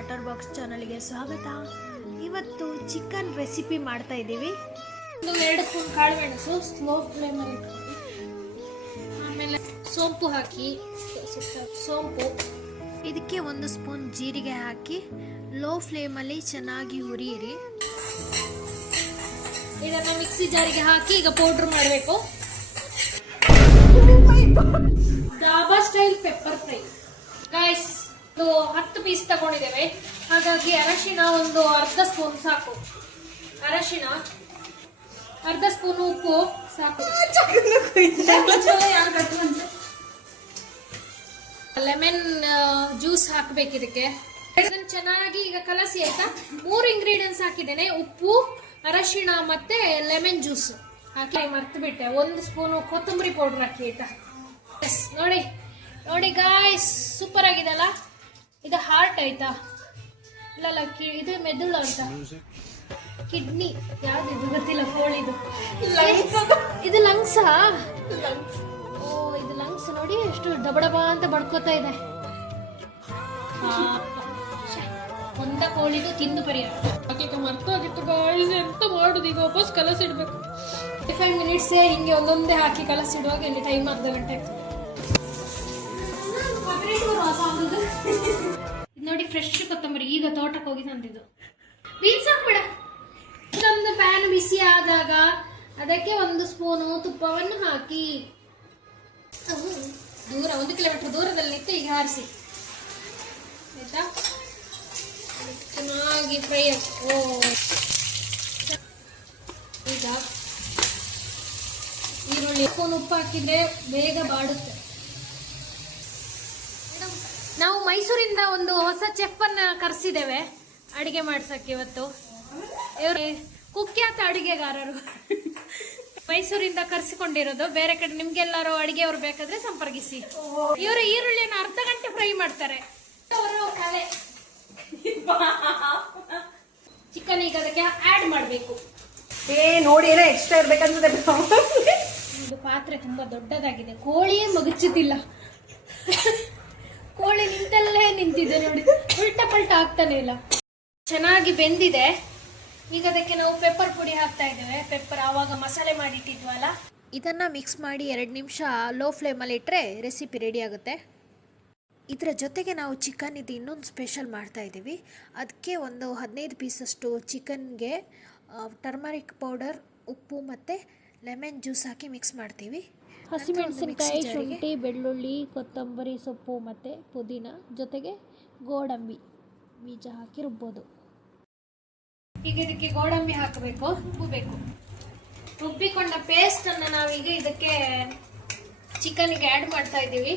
Chatter box ಚಾನಲ್ಗೆ ಸ್ವಾಗತ. ಇವತ್ತು ಚಿಕನ್ ರೆಸಿಪಿ ಮಾಡ್ತಾ ಇದ್ದೀವಿ. 2 ಸ್ಪೂನ್ ಕಾಳು ಮೆಣಸು ಸ್ಲೋ ಫ್ಲೇಮಲ್ಲಿ ಇಟ್ಕೊಂಡು, ಆಮೇಲೆ ಸೋಂಪು ಹಾಕಿ, ಸೋಂಪು ಇದಕ್ಕೆ 1 ಸ್ಪೂನ್ ಜೀರಿಗೆ ಹಾಕಿ ಲೋ ಫ್ಲೇಮಲ್ಲಿ ಚೆನ್ನಾಗಿ ಹುರಿಯಿರಿ. ಇದನ್ನ ಮಿಕ್ಸಿ ಜಾರಿಗೆ ಹಾಕಿ ಈಗ ಪೌಡರ್ ಮಾಡಬೇಕು. Dhaba style pepper fry guys. 10 piece ತಗೊಂಡಿದ್ದೇವೆ, ಹಾಗಾಗಿ ಅರಶಿನ ಒಂದು ಅರ್ಧ ಸ್ಪೂನ್ ಸಾಕು. ಅರಶಿನ ಅರ್ಧ ಸ್ಪೂನ್, ಉಪ್ಪು ಸಾಕು. ಲೆಮನ್ ಜ್ಯೂಸ್ ಹಾಕ್ಬೇಕು ಇದಕ್ಕೆ. ಇದನ್ನ ಚೆನ್ನಾಗಿ ಈಗ ಕಲಸಿ ಆಯ್ತಾ. 3 ಇಂಗ್ರೀಡಿಯೆಂಟ್ಸ್ ಹಾಕಿದ್ದೇನೆ, ಉಪ್ಪು, ಅರಶಿಣ ಮತ್ತೆ ಲೆಮನ್ ಜ್ಯೂಸ್ ಹಾಕಿ. ಮರ್ತು ಬಿಟ್ಟೆ, 1 ಸ್ಪೂನ್ ಕೊತ್ತಂಬರಿ ಪೌಡರ್ ಹಾಕಿ ಆಯ್ತಾ. ನೋಡಿ ನೋಡಿ ಗಾಯ್ಸ್, ಸೂಪರ್ ಆಗಿದೆ ಅಲ್ಲ. ಇದು ಹಾರ್ಟ್ ಆಯ್ತಾ, ಇಲ್ಲ ಇದು ಮೆದುಳು ಅಂತ, ಕಿಡ್ನಿ ಯಾವ್ದು ಗೊತ್ತಿಲ್ಲ, ಕೋಳಿದು. ಇದು ಲಂಗ್ಸಾ? ಓ, ಇದು ಲಂಗ್ಸ್. ನೋಡಿ ಎಷ್ಟು ಡಬಡಬ ಅಂತ ಬಡ್ಕೋತಾ ಇದೆ. ಒಂದ ಕೋಳಿದು ತಿಂದು ಪರಿಹಾರ ಮರ್ತೋಗಿತ್ತು ಗಾಯ್ಸ್. ಎಂತ ಮಾಡುದು ಈಗ, ವಾಪಸ್ ಕಲಸಿಡ್ಬೇಕು. 5 ಮಿನಿಟ್ಸ್ ಹಿಂಗೆ ಒಂದೊಂದೇ ಹಾಕಿ ಕಲಸಿಡುವಾಗ ಇಲ್ಲಿ ಟೈಮ್ ಅರ್ಧ ಗಂಟೆ ಆಯ್ತು. ನೋಡಿ ಫ್ರೆಶ್ ಕೊತ್ತಂಬರಿ, ಈಗ ತೋಟಕ್ಕೆ ಹೋಗಿ ತಂದಿದ್ದು. ಬೀನ್ಸ್ ಹಾಕ್ಬೇಡ. ಇದೊಂದು ಪ್ಯಾನ್ ಬಿಸಿ ಆದಾಗ ಅದಕ್ಕೆ 1 ಸ್ಪೂನು ತುಪ್ಪವನ್ನು ಹಾಕಿ ದೂರ 1 ಕಿಲೋಮೀಟರ್ ದೂರದಲ್ಲಿ ನಿಂತು ಈಗ ಹಾರಿಸಿ ಆಯ್ತಾ. ಚೆನ್ನಾಗಿ ಫ್ರೈ ಆಯ್ತು. ಈಗ ಈರುಳ್ಳಿ, ಸ್ಪೂನ್ ಉಪ್ಪು ಹಾಕಿದ್ರೆ ಬೇಗ ಬಾಡುತ್ತೆ. ನಾವು ಮೈಸೂರಿಂದ ಒಂದು ಹೊಸ ಚೆಫ್ ಅನ್ನ ಕರೆಸಿದ್ದೇವೆ ಅಡಿಗೆ ಮಾಡ್ಸಕ್ಕೆ ಇವತ್ತು. ಇವರು ಕುಖ್ಯಾತ ಅಡಿಗೆಗಾರರು, ಮೈಸೂರಿಂದ ಕರೆಸಿಕೊಂಡಿರೋದು. ಬೇರೆ ಕಡೆ ನಿಮ್ಗೆಲ್ಲಾರು ಅಡಿಗೆಯವರು ಬೇಕಾದ್ರೆ ಸಂಪರ್ಕಿಸಿ. ಇವರು ಈರುಳ್ಳಿಯನ್ನು ಅರ್ಧ ಗಂಟೆ ಫ್ರೈ ಮಾಡ್ತಾರೆ. ಕಲೆ ಚಿಕನ್ ಈಗ ಅದಕ್ಕೆ ಆಡ್ ಮಾಡಬೇಕು. ನೋಡಿ ಏನೋ ಎಕ್ಸ್ಟ್ರಾ ಇರ್ಬೇಕಂತದೆ. ಇದು ಪಾತ್ರೆ ತುಂಬಾ ದೊಡ್ಡದಾಗಿದೆ, ಕೋಳಿಯೇ ಮಗುಚುತ್ತಿಲ್ಲ. ಕೋಳಿ ನಿಂತಲ್ಲೇ ನಿಂತಿದೆ ನೋಡಿ, ಉಲ್ಟಾ ಪಲ್ಟ ಆಗ್ತಾನೆ ಇಲ್ಲ. ಚೆನ್ನಾಗಿ ಬೆಂದಿದೆ. ಈಗ ಅದಕ್ಕೆ ನಾವು ಪೆಪ್ಪರ್ ಪುಡಿ ಹಾಕ್ತಾ ಇದ್ದೇವೆ. ಪೆಪ್ಪರ್ ಆವಾಗ ಮಸಾಲೆ ಮಾಡಿಟ್ಟಿದ್ವಲ್ಲ, ಇದನ್ನು ಮಿಕ್ಸ್ ಮಾಡಿ 2 ನಿಮಿಷ ಲೋ ಫ್ಲೇಮಲ್ಲಿ ಇಟ್ಟರೆ ರೆಸಿಪಿ ರೆಡಿ ಆಗುತ್ತೆ. ಇದರ ಜೊತೆಗೆ ನಾವು ಚಿಕನ್ ಇದು ಇನ್ನೊಂದು ಸ್ಪೆಷಲ್ ಮಾಡ್ತಾ ಇದ್ದೀವಿ. ಅದಕ್ಕೆ ಒಂದು 15 ಪೀಸಷ್ಟು ಚಿಕನ್ಗೆ ಟರ್ಮರಿಕ್ ಪೌಡರ್, ಉಪ್ಪು ಮತ್ತು ಲೆಮನ್ ಜ್ಯೂಸ್ ಹಾಕಿ ಮಿಕ್ಸ್ ಮಾಡ್ತೀವಿ. ಹಸಿಮೆಣಸಿನಕಾಯಿ, ಶುಂಠಿ, ಬೆಳ್ಳುಳ್ಳಿ, ಕೊತ್ತಂಬರಿ ಸೊಪ್ಪು ಮತ್ತು ಪುದೀನ ಜೊತೆಗೆ ಗೋಡಂಬಿ ಬೀಜ ಹಾಕಿ ರುಬ್ಬೋದು. ಈಗ ಇದಕ್ಕೆ ಗೋಡಂಬಿ ಹಾಕಬೇಕು, ರುಬ್ಬಬೇಕು. ರುಬ್ಬಿಕೊಂಡ ಪೇಸ್ಟ್ ಅನ್ನು ನಾವೀಗ ಇದಕ್ಕೆ ಚಿಕನ್ಗೆ ಆಡ್ ಮಾಡ್ತಾ ಇದ್ದೀವಿ.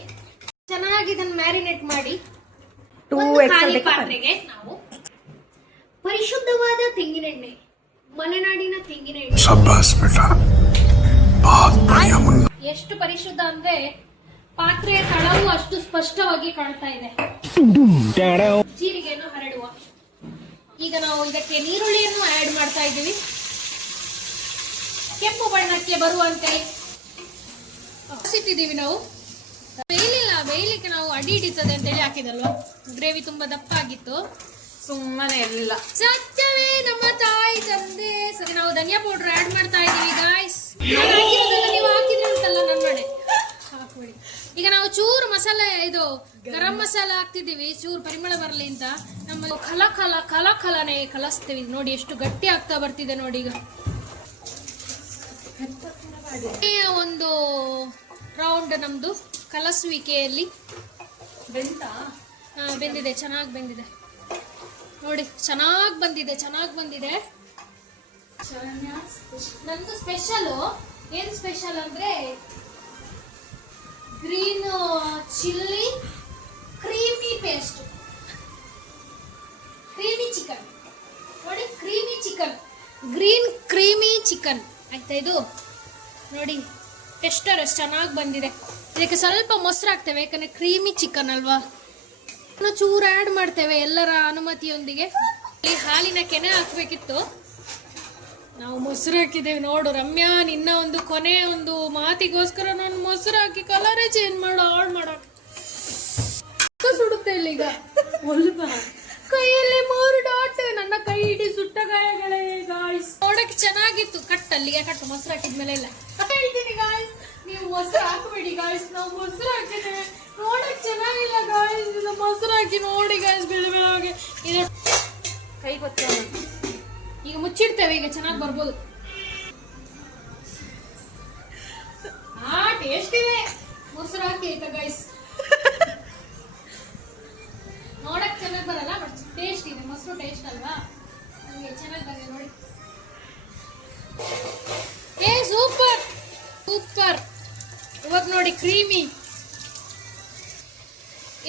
ಚೆನ್ನಾಗಿ ಇದನ್ನು ಮ್ಯಾರಿನೇಟ್ ಮಾಡಿ ಒಂದು ಖಾಲಿ ಪಾತ್ರೆಗೆ ನಾವು ಪರಿಶುದ್ಧವಾದ ತೆಂಗಿನೆಣ್ಣೆ, ಮಲೆನಾಡಿನ ತೆಂಗಿನೆಣ್ಣೆ. ಎಷ್ಟು ಪರಿಶುದ್ಧ ಅಂದ್ರೆ ಪಾತ್ರೆಯ ತಳವು ಅಷ್ಟು ಸ್ಪಷ್ಟವಾಗಿ ಕಾಣ್ತಾ ಇದೆ. ಜೀರಿಗೆಯನ್ನು ಹರಡುವ. ಈಗ ನಾವು ಇದಕ್ಕೆ ನೀರುಳ್ಳಿಯನ್ನು ಆಡ್ ಮಾಡ್ತಾ ಇದ್ದೀವಿ. ಕೆಂಪು ಬಣ್ಣಕ್ಕೆ ಬರುವಂತೆ ಹಸಿಟ್ಟಿದ್ದೀವಿ ನಾವು. ಬೇಯಲಿಕ್ಕೆ ನಾವು ಅಡಿ ಹಿಡಿತದೆ ಅಂತೇಳಿ ಹಾಕಿದಲ್ವಾ. ಗ್ರೇವಿ ತುಂಬಾ ದಪ್ಪ ಆಗಿತ್ತು, ಸುಮ್ಮನೆ ಇರಲಿಲ್ಲ. ಸತ್ಯವೇ ನಮ್ಮ ತಾಯಿ ತಂದೆ. ಸರಿ, ನಾವು ಧನಿಯಾ ಪೌಡರ್ ಆಡ್ ಮಾಡ್ತಾ ಇದೀವಿ ಗಾಯ್ಸ್. ನೀವು ಹಾಕಿದ್ರೆ ಅಂತಲ್ಲ, ನನ್ನ ಮನೆ ಹಾಕ್ಬಿಡಿ. ಈಗ ನಾವು ಚೂರು ಮಸಾಲೆ, ಇದು ಗರಂ ಮಸಾಲೆ ಹಾಕ್ತಿದ್ದೀವಿ, ಚೂರು ಪರಿಮಳ ಬರಲಿ ಅಂತ. ನಮ್ಮ ಕಲಕಲನೆ ಕಲಸ್ತೀವಿ. ನೋಡಿ ಎಷ್ಟು ಗಟ್ಟಿ ಆಗ್ತಾ ಬರ್ತಿದೆ ನೋಡಿ. ಈಗ ಒಂದು ರೌಂಡ್ ನಮ್ದು ಕಲಸುವಿಕೆಯಲ್ಲಿ ಬೆಂದಿದೆ, ಚೆನ್ನಾಗಿ ಬೆಂದಿದೆ ನೋಡಿ. ಚೆನ್ನಾಗಿ ಬಂದಿದೆ. ನಂದು ಸ್ಪೆಷಲು ಏನ್ ಸ್ಪೆಷಲ್ ಅಂದ್ರೆ green chilli creamy paste, creamy chicken ನೋಡಿ. Creamy chicken, green creamy chicken ಆಯ್ತಾ. ಇದು ನೋಡಿ ಟೆಸ್ಟರ್ ಎಷ್ಟು ಚೆನ್ನಾಗಿ ಬಂದಿದೆ. ಇದಕ್ಕೆ ಸ್ವಲ್ಪ ಮೊಸರು ಹಾಕ್ತೇವೆ, ಯಾಕಂದ್ರೆ ಕ್ರೀಮಿ ಚಿಕನ್ ಅಲ್ವಾ. ಚೂರು ಆಡ್ ಮಾಡ್ತೇವೆ ಎಲ್ಲರ ಅನುಮತಿಯೊಂದಿಗೆ. ಹಾಲಿನ ಕೆನೆ ಹಾಕ್ಬೇಕಿತ್ತು, ನಾವು ಮೊಸರು ಹಾಕಿದ್ದೇವೆ. ನೋಡು ರಮ್ಯಾ, ನಿನ್ನ ಒಂದು ಕೊನೆ ಒಂದು ಮಾತಿಗೋಸ್ಕರ ನಾನು ಮೊಸರು ಹಾಕಿ ಕಲರೇ ಚೇಂಜ್ ಮಾಡೋ ಹಾಳು ಮಾಡೋ ಸುಡುತ್ತೆ ಇಲ್ಲಿಗ. ಕೈಯೇ ಸುಟ್ಟ ಗಾಯಗಳೇ ಗಾಯ್ಸ್. ನೋಡಕ್ ಚೆನ್ನಾಗಿತ್ತು. ಅಲ್ಲಿಗೆ ಕಟ್ಟು, ಮೊಸರು ಹಾಕಿದ್ಮೇಲೆ ಇಲ್ಲ ಹೇಳ್ತೀನಿ ಗಾಯ್ಸ್. ನೀವು ಮೊಸರು ಹಾಕಬೇಡಿ ಗಾಯ್ಸ್, ನಾವು ಮೊಸರು ಹಾಕಿದ್ದೇವೆ. ನೋಡಕ್ ಚೆನ್ನಾಗಿಲ್ಲ ಗಾಯ್ಸ್, ಮೊಸರು ಹಾಕಿ ನೋಡಿ ಗಾಯ್ಸ್. ಬೆಳಗ್ಗೆ ಇದು ಕೈ ಗೊತ್ತ. ಈಗ ಮುಚ್ಚಿಡ್ತೇವೆ, ಈಗ ಚೆನ್ನಾಗಿ ಬರ್ಬೋದು. ಟೇಸ್ಟ್ ಇದೆ ಮೊಸರು ಹಾಕಿ ಆಯ್ತಾ ಗಾಯ್ಸ್. ನೋಡಕ್ ಚೆನ್ನಾಗಿ ಬರಲ್ಲ, ಬಟ್ ಟೇಸ್ಟ್ ಇದೆ. ಮೊಸರು ಟೇಸ್ಟ್ ಅಲ್ವಾ, ನಮಗೆ ಚೆನ್ನಾಗಿ ಬಂದಿದೆ ನೋಡಿ. Super super. ಇವಾಗ ನೋಡಿ ಕ್ರೀಮಿ.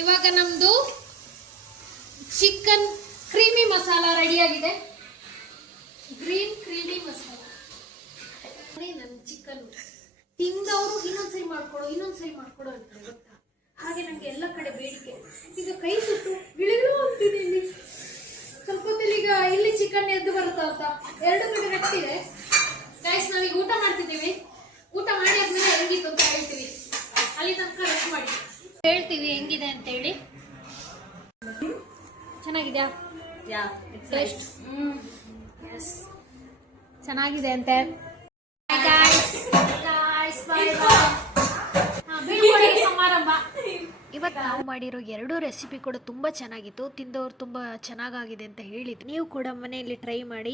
ಇವಾಗ ನಮ್ದು ಚಿಕನ್ ಕ್ರೀಮಿ ಮಸಾಲ ರೆಡಿ ಆಗಿದೆ. Green creamy masala. ನನ್ನ ಚಿಕನ್ ತಿಂದವರು ಇನ್ನೊಂದ್ಸರಿ ಮಾಡ್ಕೊಡು ಅಂತಾರೆ ಗೊತ್ತಾ. ಹಾಗೆ ನಂಗೆ ಎಲ್ಲ ಕಡೆ ಬೇಡಿಕೆ. ಈಗ ಕೈ ಸುಟ್ಟು ಗಿಳಿಗಳು ಹೋಗ್ತೀನಿ ಇಲ್ಲಿ. ಸ್ವಲ್ಪ ಹೊತ್ತಲ್ಲಿ ಈಗ ಇಲ್ಲಿ ಚಿಕನ್ ಎದ್ದು ಬರುತ್ತಾ ಅಂತ 2 ಕಡೆ ರಟ್ಟಿದೆ ಗೈಸ್. ನಾವೀಗ ಊಟ ಮಾಡ್ತಿದ್ದೀವಿ. ಊಟ ಮಾಡಿ ಆದ್ಮೇಲೆ ಹೆಂಗಿತ್ತು ಅಂತ ಹೇಳ್ತೀವಿ. ಅಲ್ಲಿ ತನಕ ರೆಸ್ಟ್ ಮಾಡಿ ಹೇಳ್ತೀವಿ ಹೆಂಗಿದೆ ಅಂತ ಹೇಳಿ. ಚೆನ್ನಾಗಿದ್ಯಾ? ಟೇಸ್ಟ್ ಚೆನ್ನಾಗಿದೆ ಅಂತೆ. ಸಮಾರಂಭ. ಇವತ್ತು ನಾವು ಮಾಡಿರೋ 2 ರೆಸಿಪಿ ಕೂಡ ತುಂಬ ಚೆನ್ನಾಗಿತ್ತು. ತಿಂದವರು ತುಂಬ ಚೆನ್ನಾಗಾಗಿದೆ ಅಂತ ಹೇಳಿದ್ರು. ನೀವು ಕೂಡ ಮನೆಯಲ್ಲಿ ಟ್ರೈ ಮಾಡಿ.